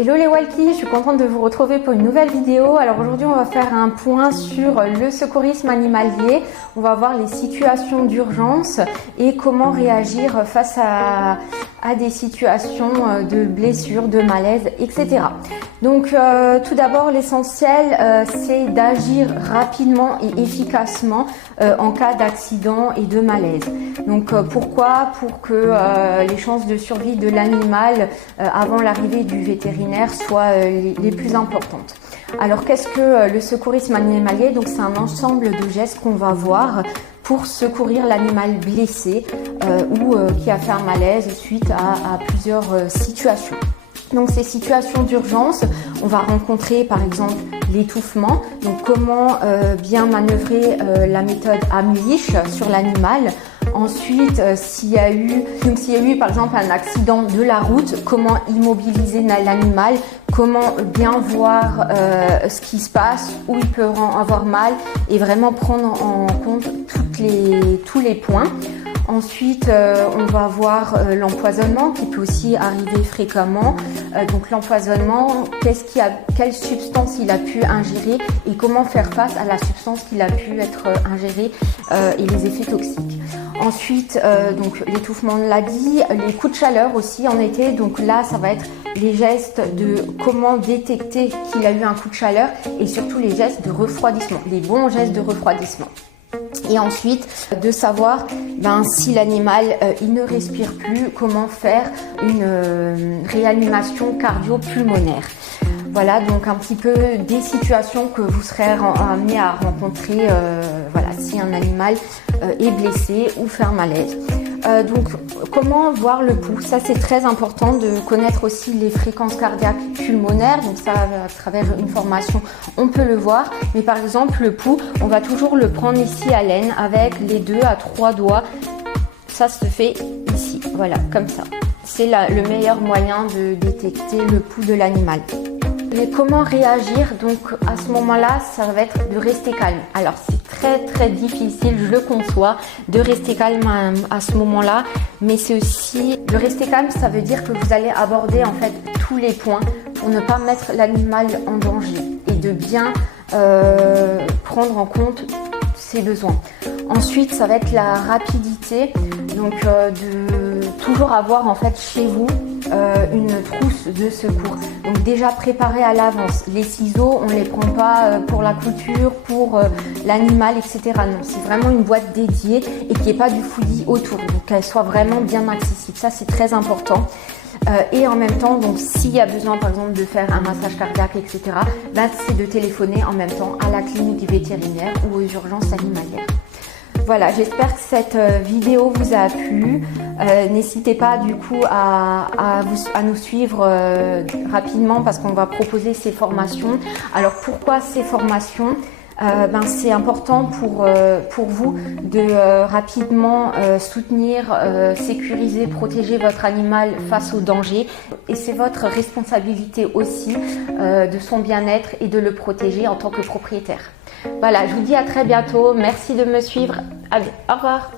Hello les Walkies, je suis contente de vous retrouver pour une nouvelle vidéo. Alors aujourd'hui on va faire un point sur le secourisme animalier. On va voir les situations d'urgence et comment réagir face à des situations de blessures, de malaise, etc. Donc tout d'abord l'essentiel c'est d'agir rapidement et efficacement en cas d'accident et de malaise. Donc pourquoi? Pour que les chances de survie de l'animal avant l'arrivée du vétérinaire soient les plus importantes. Alors qu'est-ce que le secourisme animalier? Donc c'est un ensemble de gestes qu'on va voir pour secourir l'animal blessé ou qui a fait un malaise suite à plusieurs situations. Donc ces situations d'urgence, on va rencontrer par exemple l'étouffement, donc comment bien manœuvrer la méthode Amlich sur l'animal. Ensuite, s'il y a eu par exemple un accident de la route, comment immobiliser l'animal, comment bien voir ce qui se passe, où il peut avoir mal et vraiment prendre en compte tous les points. Ensuite, on va voir l'empoisonnement qui peut aussi arriver fréquemment. Donc l'empoisonnement, quelle substance il a pu ingérer et comment faire face à la substance qu'il a pu être ingérée et les effets toxiques. Ensuite, donc l'étouffement, on l'a dit, les coups de chaleur aussi en été. Donc là, ça va être les gestes de comment détecter qu'il a eu un coup de chaleur et surtout les gestes de refroidissement, les bons gestes de refroidissement. Et ensuite, de savoir si l'animal il ne respire plus, comment faire une réanimation cardio-pulmonaire. Voilà donc un petit peu des situations que vous serez amené à rencontrer si un animal est blessé ou fait un malaise. Donc comment voir le pouls? Ça c'est très important de connaître aussi les fréquences cardiaques pulmonaires. Donc ça à travers une formation on peut le voir. Mais par exemple le pouls, on va toujours le prendre ici à l'aine avec les 2 à 3 doigts. Ça se fait ici, voilà comme ça. C'est le meilleur moyen de détecter le pouls de l'animal. Et comment réagir? Donc à ce moment-là, ça va être de rester calme. Alors c'est très difficile, je le conçois, de rester calme à ce moment-là, mais c'est aussi de rester calme, ça veut dire que vous allez aborder en fait tous les points pour ne pas mettre l'animal en danger et de bien prendre en compte ses besoins. Ensuite, ça va être la rapidité, donc de toujours avoir en fait chez vous une trousse de secours. Donc déjà préparée à l'avance. Les ciseaux, on ne les prend pas pour la couture, pour l'animal, etc. Non, c'est vraiment une boîte dédiée et qui n'est pas du fouillis autour. Donc qu'elle soit vraiment bien accessible. Ça, c'est très important. Et en même temps, donc s'il y a besoin par exemple de faire un massage cardiaque, etc., c'est de téléphoner en même temps à la clinique vétérinaire ou aux urgences animalières. Voilà, j'espère que cette vidéo vous a plu. N'hésitez pas du coup à nous suivre rapidement parce qu'on va proposer ces formations. Alors pourquoi ces formations? C'est important pour vous de rapidement soutenir, sécuriser, protéger votre animal face au danger. Et c'est votre responsabilité aussi de son bien-être et de le protéger en tant que propriétaire. Voilà, je vous dis à très bientôt. Merci de me suivre. Allez, au revoir.